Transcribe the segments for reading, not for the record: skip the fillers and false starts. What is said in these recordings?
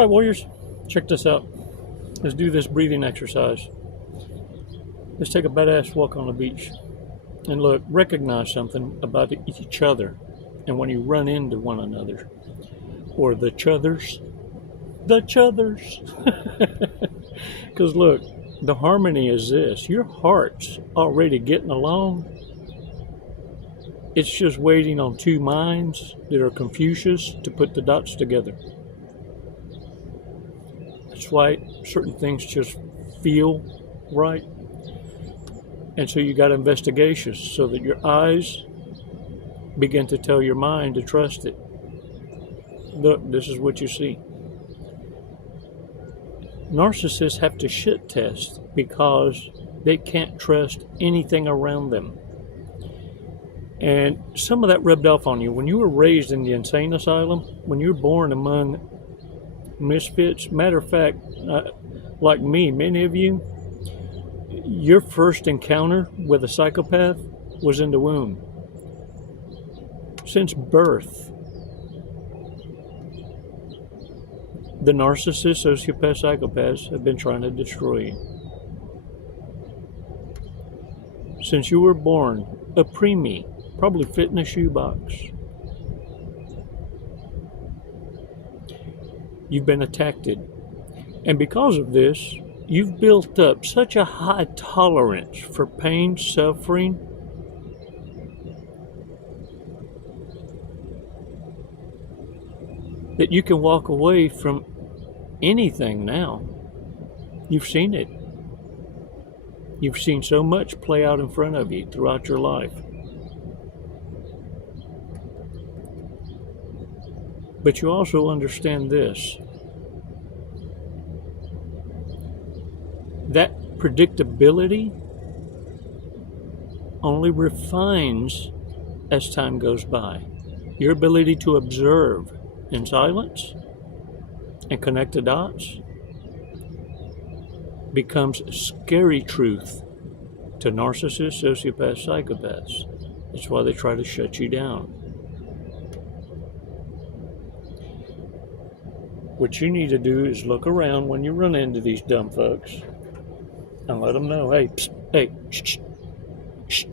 right, warriors, check this out. Let's do this breathing exercise. Let's take a badass walk on the beach. And look, recognize something about each other. And when you run into one another, or the chuthers. Because look, the harmony is this. Your heart's already getting along. It's just waiting on two minds that are Confucius to put the dots together. That's why certain things just feel right. And so you got investigations so that your eyes begin to tell your mind to trust it. Look, this is what you see. Narcissists have to shit test because they can't trust anything around them. And some of that rubbed off on you. When you were raised in the insane asylum, when you're born among misfits, matter of fact, like me, many of you, your first encounter with a psychopath was in the womb. Since birth, the narcissists, sociopaths, psychopaths have been trying to destroy you. Since you were born, a preemie, probably fit in a shoebox. You've been attacked. And because of this, you've built up such a high tolerance for pain, suffering, that you can walk away from anything now. You've seen it. You've seen so much play out in front of you throughout your life. But you also understand this. That predictability only refines as time goes by. Your ability to observe in silence and connect the dots becomes scary truth to narcissists, sociopaths, psychopaths. That's why they try to shut you down. What you need to do is look around when you run into these dumb folks and let them know, hey, psst, hey, shh, shh.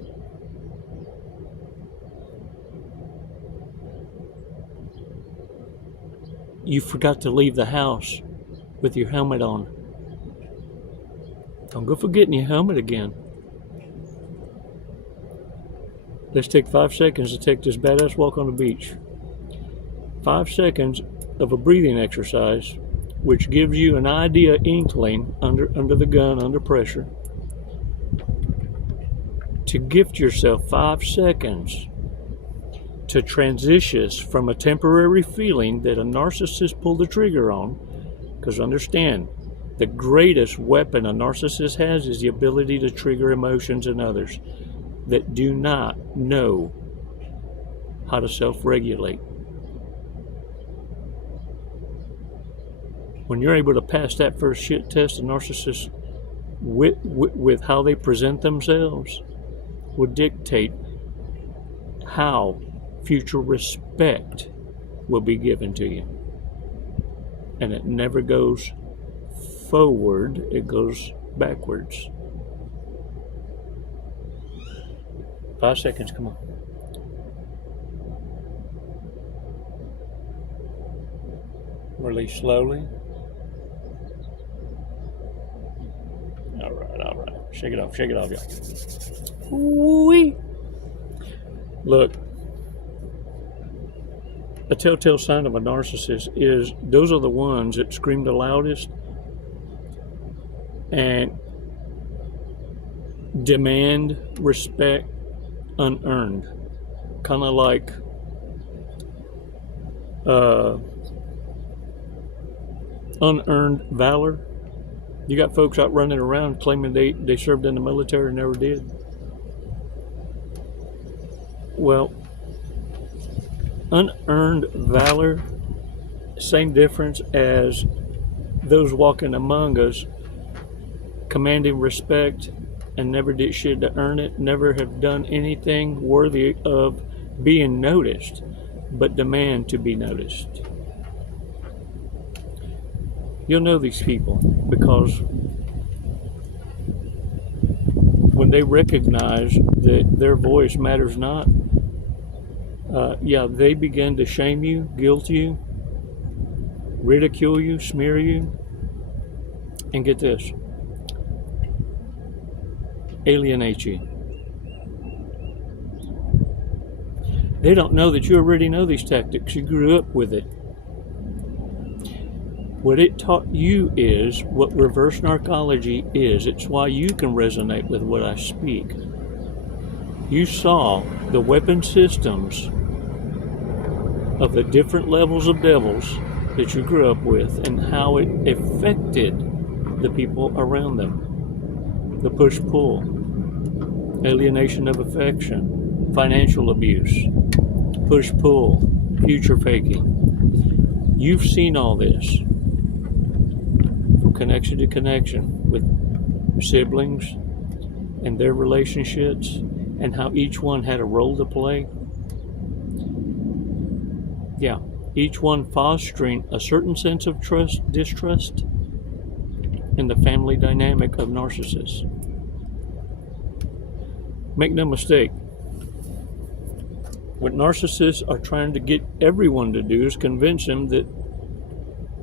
You forgot to leave the house with your helmet on. Don't go forgetting your helmet again. Let's take 5 seconds to take this badass walk on the beach. 5 seconds of a breathing exercise, which gives you an idea, inkling, under the gun, under pressure, to gift yourself 5 seconds to transition from a temporary feeling that a narcissist pulled the trigger on. Because understand, the greatest weapon a narcissist has is the ability to trigger emotions in others that do not know how to self-regulate. When you're able to pass that first shit test, a narcissist with how they present themselves will dictate how future respect will be given to you. And it never goes forward, it goes backwards. 5 seconds, come on. Release slowly. All right. Shake it off, y'all. Ooh-wee. Look, a telltale sign of a narcissist is those are the ones that scream the loudest and demand respect unearned. Kind of like unearned valor. You got folks out running around claiming they served in the military and never did. Well, unearned valor, same difference as those walking among us commanding respect and never did shit to earn it, never have done anything worthy of being noticed, but demand to be noticed. You'll know these people because when they recognize that their voice matters not, they begin to shame you, guilt you, ridicule you, smear you, and get this, alienate you. They don't know that you already know these tactics. You grew up with it. What it taught you is what reverse narcology is. It's why you can resonate with what I speak. You saw the weapon systems of the different levels of devils that you grew up with and how it affected the people around them. The push-pull, alienation of affection, financial abuse, push-pull, future faking. You've seen all this from connection to connection with siblings and their relationships and how each one had a role to play. Yeah, each one fostering a certain sense of trust, distrust in the family dynamic of narcissists. Make no mistake, what narcissists are trying to get everyone to do is convince them that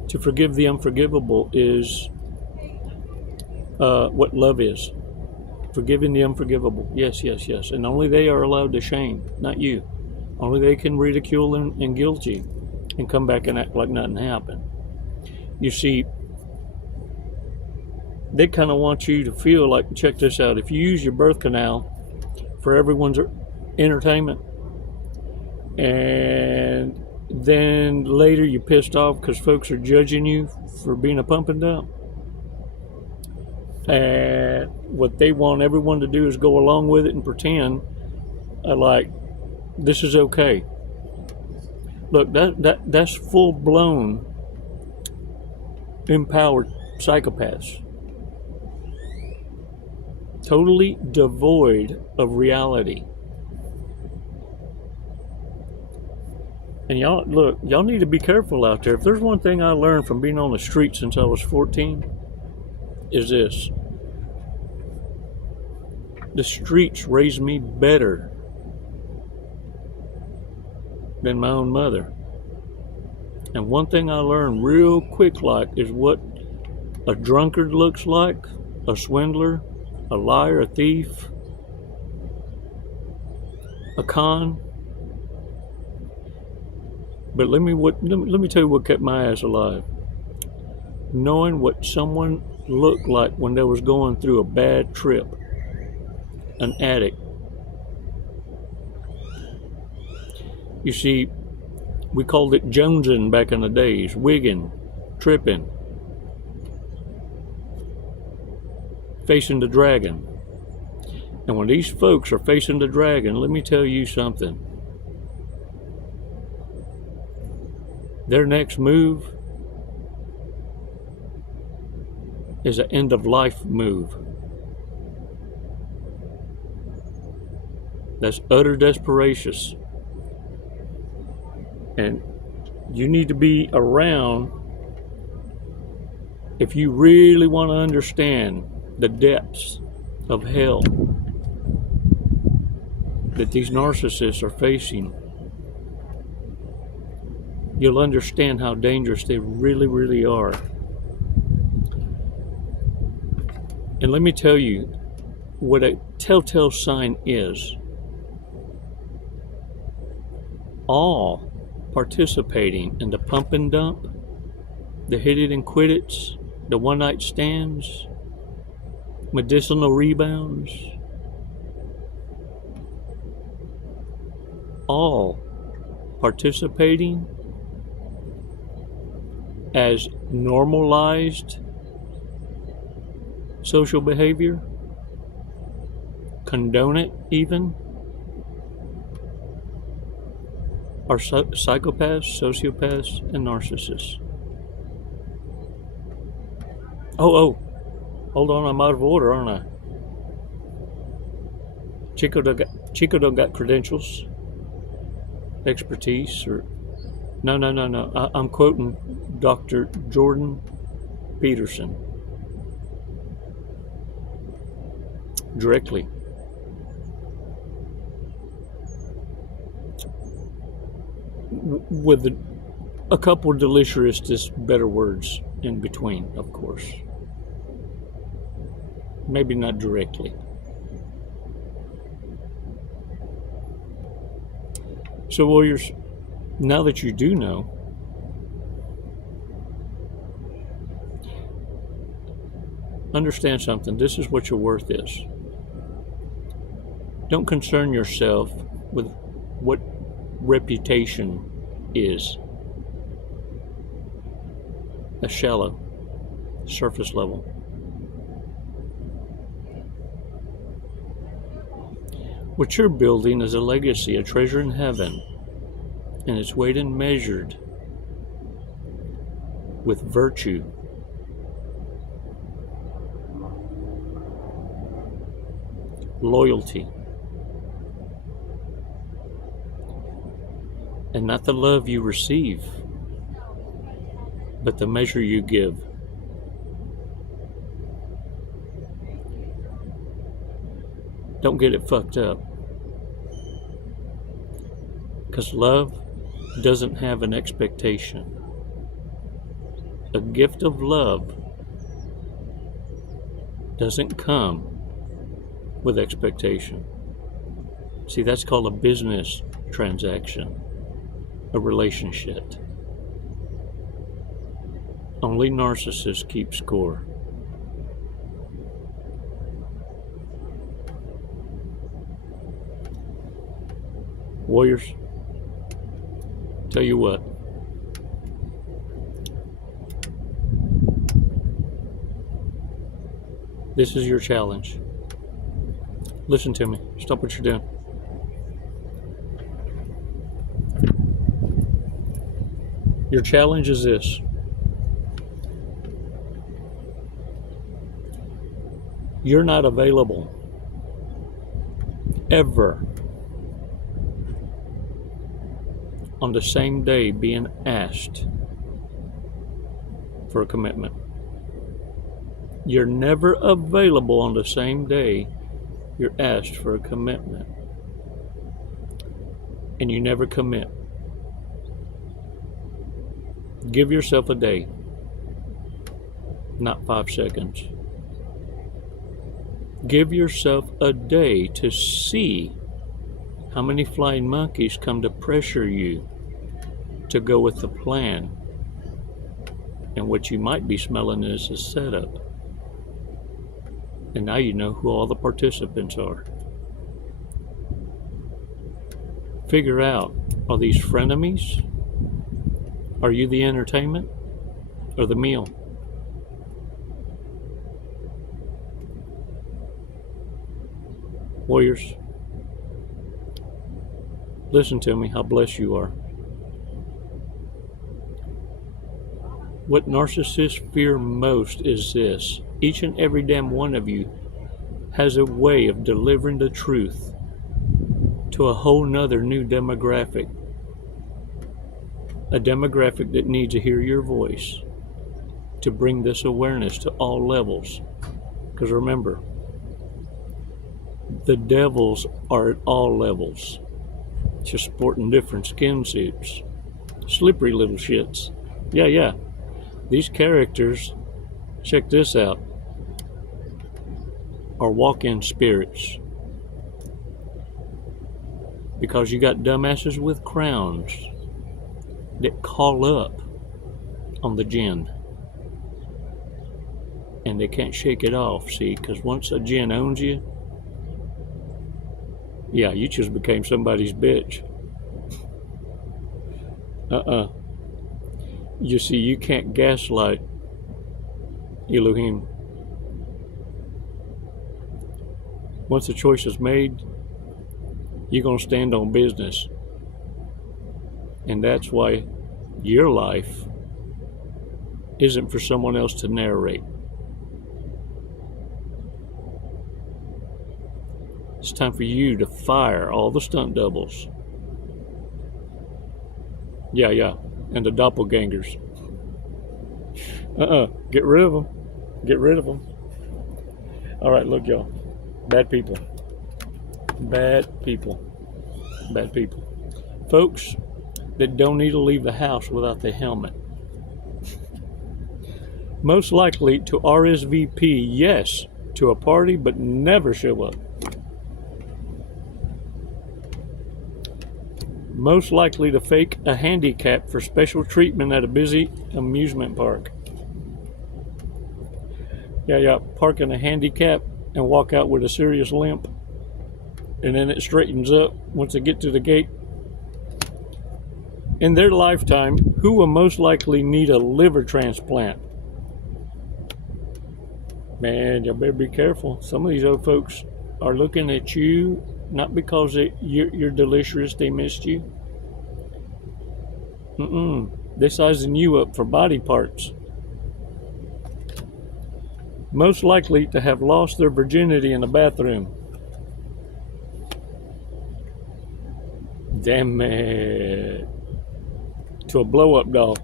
to forgive the unforgivable is what love is. Forgiving the unforgivable. Yes, yes, yes. And only they are allowed to shame, not you. Only they can ridicule and guilt you and come back and act like nothing happened. You see, they kind of want you to feel like, check this out, if you use your birth canal for everyone's entertainment, and then later you're pissed off because folks are judging you for being a pump and dump, and what they want everyone to do is go along with it and pretend like this is okay. Look, that's full-blown empowered psychopaths, totally devoid of reality. And y'all need to be careful out there. If there's one thing I learned from being on the street since I was 14, is this: the streets raised me better than my own mother. And one thing I learned real quick is what a drunkard looks like, a swindler, a liar, a thief, a con. But let me tell you what kept my ass alive. Knowing what someone looked like when they was going through a bad trip. An addict. You see, we called it jonesing back in the days, wigging, tripping, facing the dragon. And when these folks are facing the dragon, let me tell you something. Their next move is an end-of-life move. That's utter desperation. And you need to be around if you really want to understand the depths of hell that these narcissists are facing. You'll understand how dangerous they really, really are. And let me tell you what a telltale sign is. All participating in the pump and dump, the hit it and quit it's, the one night stands, medicinal rebounds, all participating as normalized social behavior, condone it even, are psychopaths, sociopaths, and narcissists. Oh, hold on, I'm out of order, aren't I? Chico don't got credentials, expertise, or no. I'm quoting Dr. Jordan Peterson directly. With a couple of delicious better words in between, of course. Maybe not directly. So, warriors, now that you do know, understand something. This is what your worth is. Don't concern yourself with what reputation is. A shallow, surface level. What you're building is a legacy, a treasure in heaven, and it's weighed and measured with virtue. Loyalty. And not the love you receive, but the measure you give. Don't get it fucked up. Because love doesn't have an expectation. A gift of love doesn't come with expectation. See, that's called a business transaction, a relationship. Only narcissists keep score. Warriors, tell you what. This is your challenge. Listen to me. Stop what you're doing. Your challenge is this. You're not available ever on the same day being asked for a commitment. You're never available on the same day you're asked for a commitment. And you never commit. Give yourself a day, not 5 seconds. Give yourself a day to see how many flying monkeys come to pressure you to go with the plan. And what you might be smelling is a setup. And now you know who all the participants are. Figure out, are these frenemies? Are you the entertainment or the meal? Warriors, listen to me, how blessed you are. What narcissists fear most is this. Each and every damn one of you has a way of delivering the truth to a whole nother new demographic. A demographic that needs to hear your voice to bring this awareness to all levels. Because remember, the devils are at all levels, just sporting different skin suits. Slippery little shits. Yeah. These characters, check this out, are walk-in spirits. Because you got dumbasses with crowns that call up on the jinn. And they can't shake it off, see, because once a jinn owns you, yeah, you just became somebody's bitch. You see, you can't gaslight Elohim. Once the choice is made, you're going to stand on business. And that's why your life isn't for someone else to narrate. It's time for you to fire all the stunt doubles. Yeah, and the doppelgangers. Get rid of them. Get rid of them. All right, look, y'all. Bad people. Bad people. Bad people. Folks that don't need to leave the house without the helmet. Most likely to RSVP, yes, to a party, but never show up. Most likely to fake a handicap for special treatment at a busy amusement park. Yeah, park in a handicap and walk out with a serious limp. And then it straightens up once they get to the gate. In their lifetime, who will most likely need a liver transplant? Man, y'all better be careful. Some of these old folks are looking at you, not because you're delicious, they missed you. They're sizing you up for body parts. Most likely to have lost their virginity in the bathroom. Damn it. To a blow-up doll.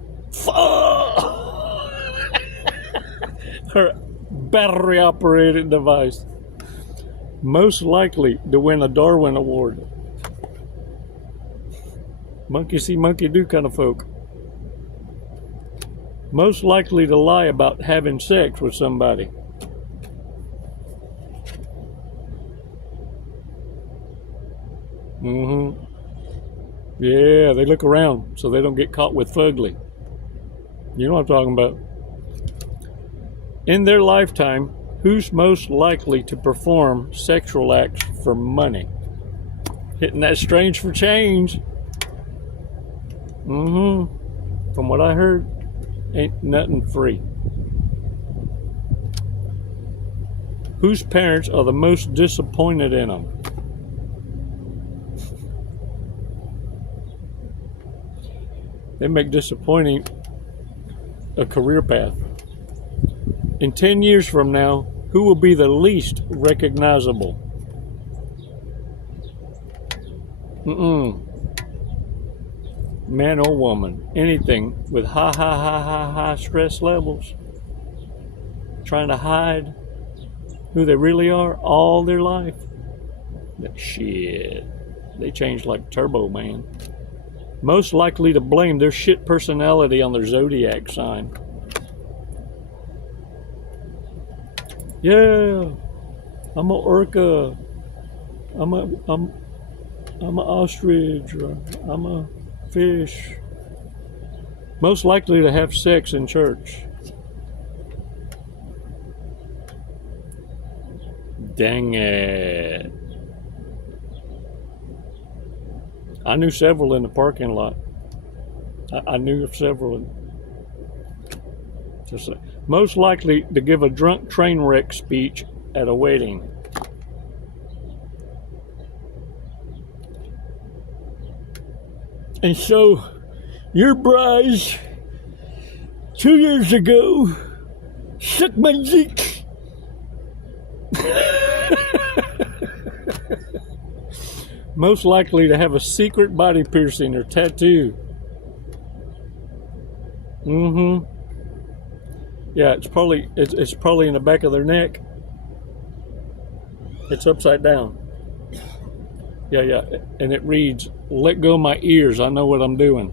Her battery-operated device. Most likely to win a Darwin Award. Monkey see, monkey do kind of folk. Most likely to lie about having sex with somebody. Yeah, they look around so they don't get caught with fugly. You know what I'm talking about. In their lifetime, who's most likely to perform sexual acts for money? Hitting that strange for change. From what I heard, ain't nothing free. Whose parents are the most disappointed in them? They make disappointing a career path. In 10 years from now, who will be the least recognizable? Man or woman, anything with high stress levels, trying to hide who they really are all their life. Shit, they change like Turbo Man. Most likely to blame their shit personality on their zodiac sign. Yeah, I'm a orca. I'm a ostrich. Or I'm a fish. Most likely to have sex in church. Dang it. I knew several in the parking lot. I knew of several. Most likely to give a drunk train wreck speech at a wedding. And so, your bride 2 years ago sucked my dick. Most likely to have a secret body piercing or tattoo. Yeah, it's probably in the back of their neck. It's upside down. Yeah, and it reads, "Let go of my ears, I know what I'm doing."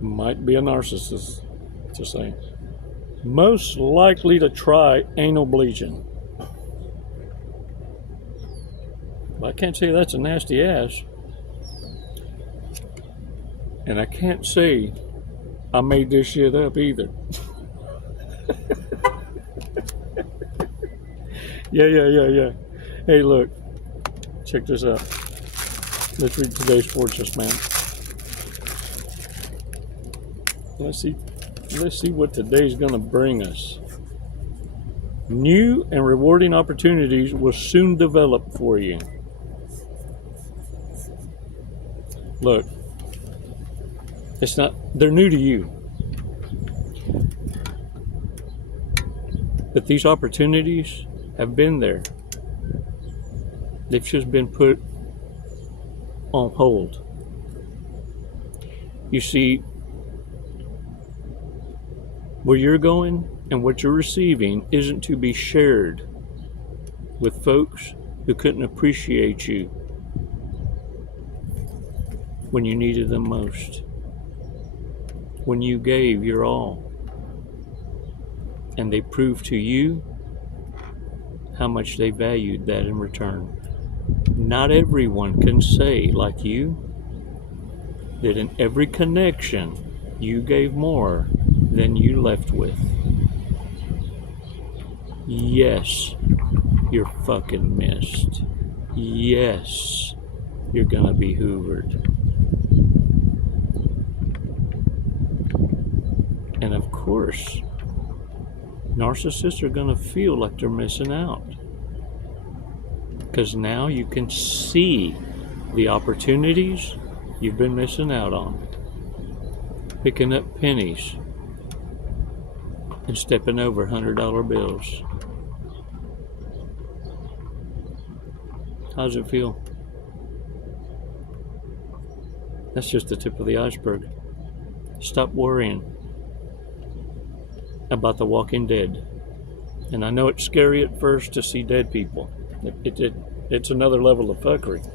Might be a narcissist, just saying. Most likely to try anal bleaching. But I can't say that's a nasty ass. And I can't say I made this shit up either. Yeah. Hey, look. Check this out. Let's read today's Fortress, man. Let's see what today's gonna bring us. New and rewarding opportunities will soon develop for you. Look, they're new to you. But these opportunities have been there. They've just been put on hold. You see, where you're going and what you're receiving isn't to be shared with folks who couldn't appreciate you when you needed them most, when you gave your all, and they proved to you how much they valued that in return. Not everyone can say, like you, that in every connection you gave more than you left with. Yes, you're fucking missed. Yes, you're gonna be hoovered. And of course, narcissists are gonna feel like they're missing out. Because now you can see the opportunities you've been missing out on. Picking up pennies and stepping over $100 bills. How's it feel? That's just the tip of the iceberg. Stop worrying about the walking dead. And I know it's scary at first to see dead people. It's another level of fuckery.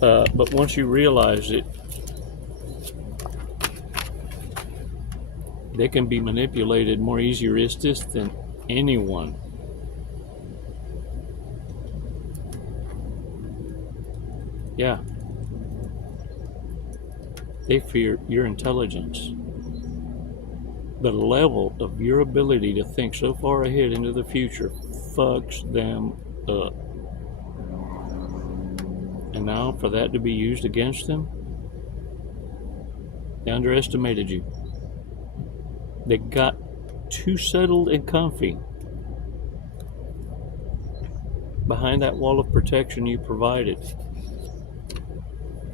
But once you realize it, they can be manipulated more easieristic than anyone. Yeah. They fear your intelligence. The level of your ability to think so far ahead into the future fucks them up. And now for that to be used against them, they underestimated you. They got too settled and comfy behind that wall of protection you provided.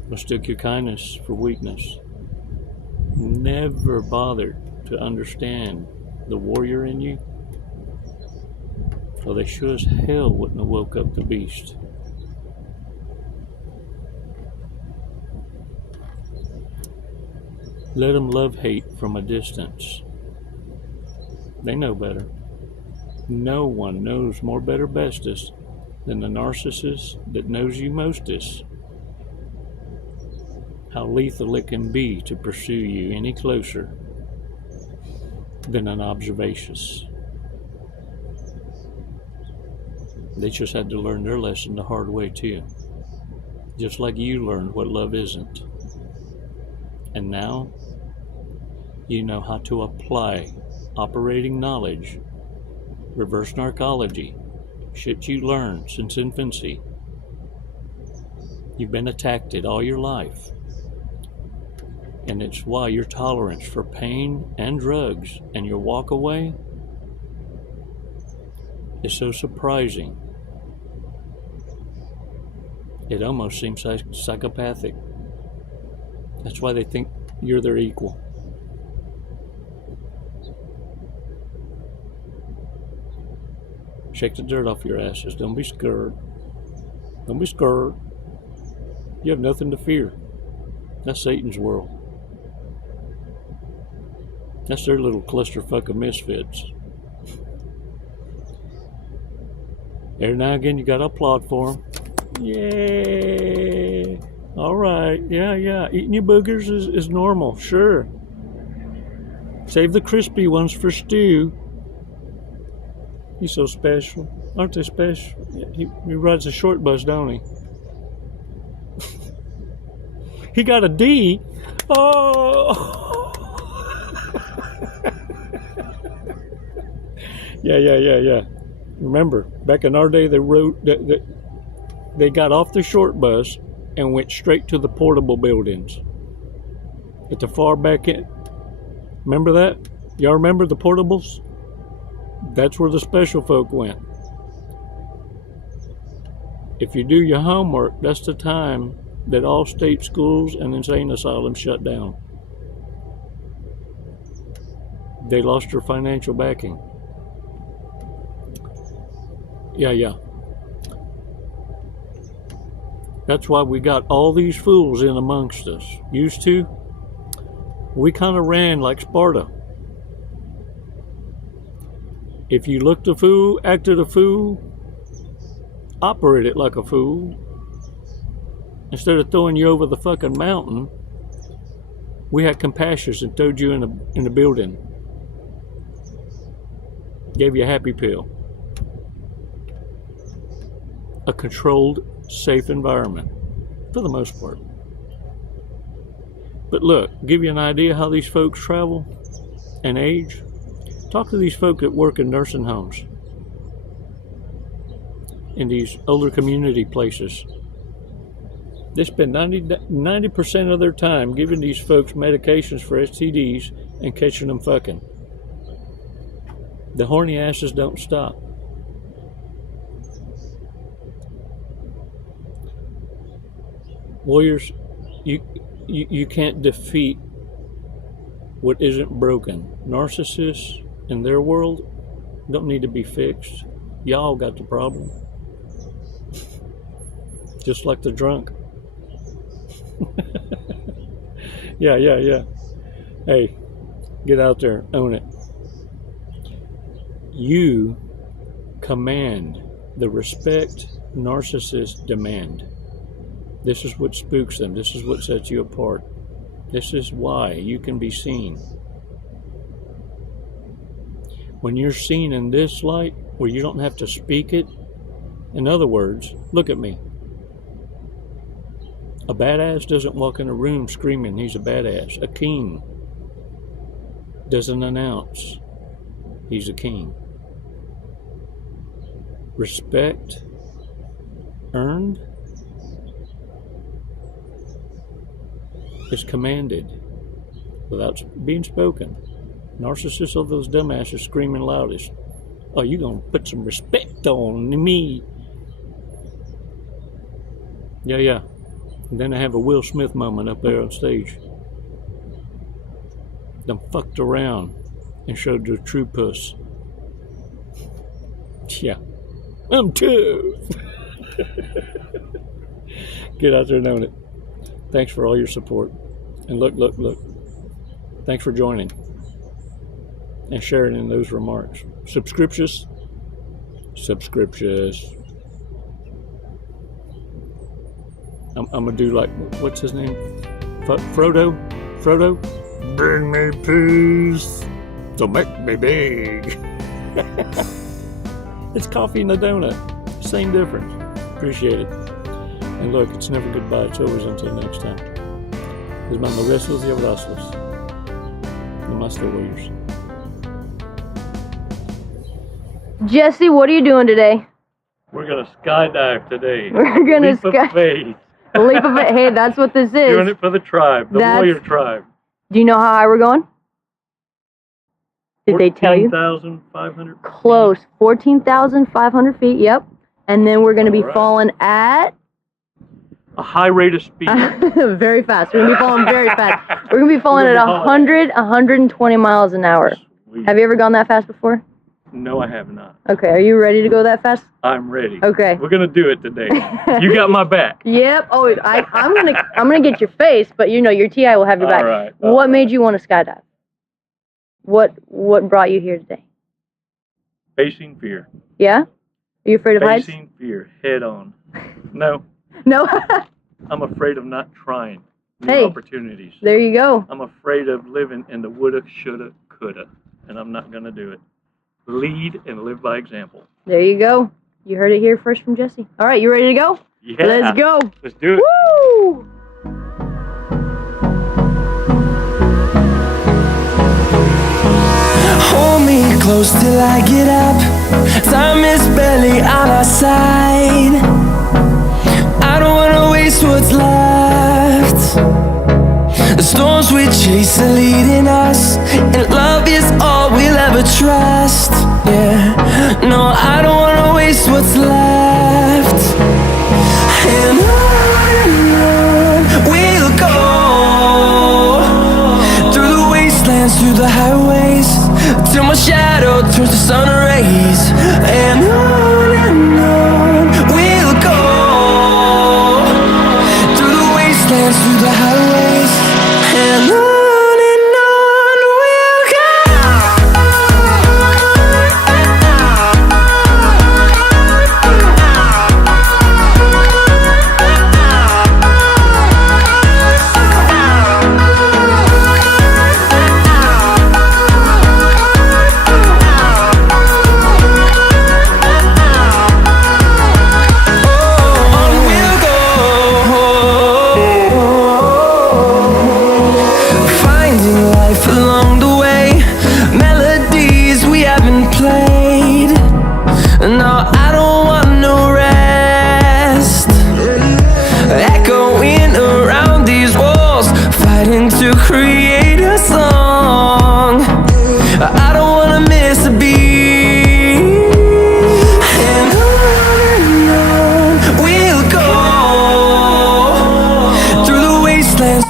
Mistook your kindness for weakness. Never bothered to understand the warrior in you, or they sure as hell wouldn't have woke up the beast. Let them love hate from a distance. They know better. No one knows more better bestest than the narcissist that knows you mostest. How lethal it can be to pursue you any closer than an observations. They just had to learn their lesson the hard way too. Just like you learned what love isn't. And now, you know how to apply operating knowledge, reverse narcology, shit you learned since infancy. You've been attacked it all your life. And it's why your tolerance for pain and drugs and your walk away is so surprising. It almost seems psychopathic. That's why they think you're their equal. Shake the dirt off your asses. Don't be scared. Don't be scared. You have nothing to fear. That's Satan's world. That's their little clusterfuck of misfits. Every now and again you gotta applaud for them. Yeah. Alright. Yeah. Eating your boogers is normal. Sure. Save the crispy ones for stew. He's so special. Aren't they special? Yeah, he rides a short bus, don't he? He got a D. Oh. Yeah. Remember, back in our day, they got off the short bus and went straight to the portable buildings at the far back end. Remember that? Y'all remember the portables? That's where the special folk went. If you do your homework, that's the time that all state schools and insane asylums shut down. They lost their financial backing. Yeah. That's why we got all these fools in amongst us. Used to, we kind of ran like Sparta. If you looked a fool, acted a fool, operated like a fool, instead of throwing you over the fucking mountain, we had compassion and throwed you in the building. Gave you a happy pill. A controlled, safe environment, for the most part. But look, give you an idea how these folks travel and age. Talk to these folks that work in nursing homes, in these older community places. They spend 90% of their time giving these folks medications for STDs and catching them fucking. The horny asses don't stop. Warriors, you can't defeat what isn't broken. Narcissists in their world don't need to be fixed. Y'all got the problem. Just like the drunk. Yeah. Hey, get out there, own it. You command the respect narcissists demand. This is what spooks them. This is what sets you apart. This is why you can be seen. When you're seen in this light, where you don't have to speak it, in other words, look at me. A badass doesn't walk in a room screaming he's a badass. A king doesn't announce he's a king. Respect earned is commanded without being spoken. Narcissists are those dumbasses screaming loudest. Oh, you gonna put some respect on me? Yeah. And then I have a Will Smith moment up there on stage. Them fucked around and showed their true puss. Yeah, I'm tough. Get out there and own it. Thanks for all your support. And look. Thanks for joining and sharing in those remarks. Subscriptions. I'm gonna do like, what's his name? Frodo? Bring me peace, so make me big. It's coffee and a donut. Same difference. Appreciate it. And look, it's never goodbye, it's always until next time. Les mando besos y abrazos. Namaste, warriors. Jesse, what are you doing today? We're gonna skydive today. We're gonna Leap of faith. Leap of faith. Hey, that's what this is. Doing it for the tribe, the warrior tribe. Do you know how high we're going? Did they tell you? 14,500 Close. 14,500 feet, yep. And then we're going to be falling at... a high rate of speed. Very fast. We're going to be falling very fast. We're going to be falling at 120 miles an hour. Sweet. Have you ever gone that fast before? No, I have not. Okay, are you ready to go that fast? I'm ready. Okay. We're gonna do it today. You got my back. Yep. Oh, I'm gonna get your face, but you know your TI will have your back. All right. What made you want to skydive? What brought you here today? Facing fear. Yeah? Are you afraid of heights? Facing fear head on. No. No. I'm afraid of not trying new Hey. opportunities. There you go. I'm afraid of living in the woulda, shoulda, coulda, and I'm not gonna do it. Lead and live by example. There you go. You heard it here first from Jesse. All right, you ready to go? Yeah. Let's go. Let's do it. Woo! Hold me close till I get up. Time is barely on our side. I don't wanna waste what's left. The storms we chase are leading us, and love is all we'll ever trust. Yeah, no, I don't wanna waste what's left. And on we'll go, through the wastelands, through the highways, till my shadow turns to sun rays. And on we'll go. I don't wanna miss a beat. And on we'll go through the wastelands.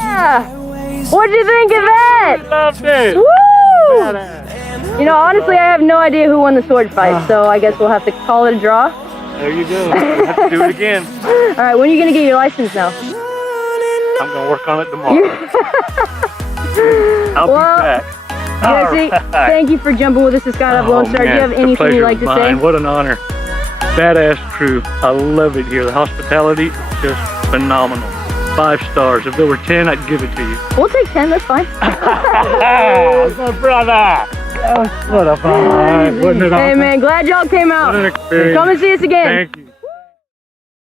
What'd you think of it? Loved it. Woo! You know, honestly, I have no idea who won the sword fight, so I guess we'll have to call it a draw. There you go. We'll have to do it again. All right, when are you gonna get your license now? I'm gonna work on it tomorrow. I'll be back. Jesse, thank you for jumping with us to Skydive Lone Star. Do you have anything you'd like to say? What an honor. Badass crew. I love it here. The hospitality, just phenomenal. 5 stars. If there were 10, I'd give it to you. We'll take 10, that's fine. My brother. What a fun. Wasn't it awesome? Hey man, glad y'all came out. What an experience. Come and see us again. Thank you.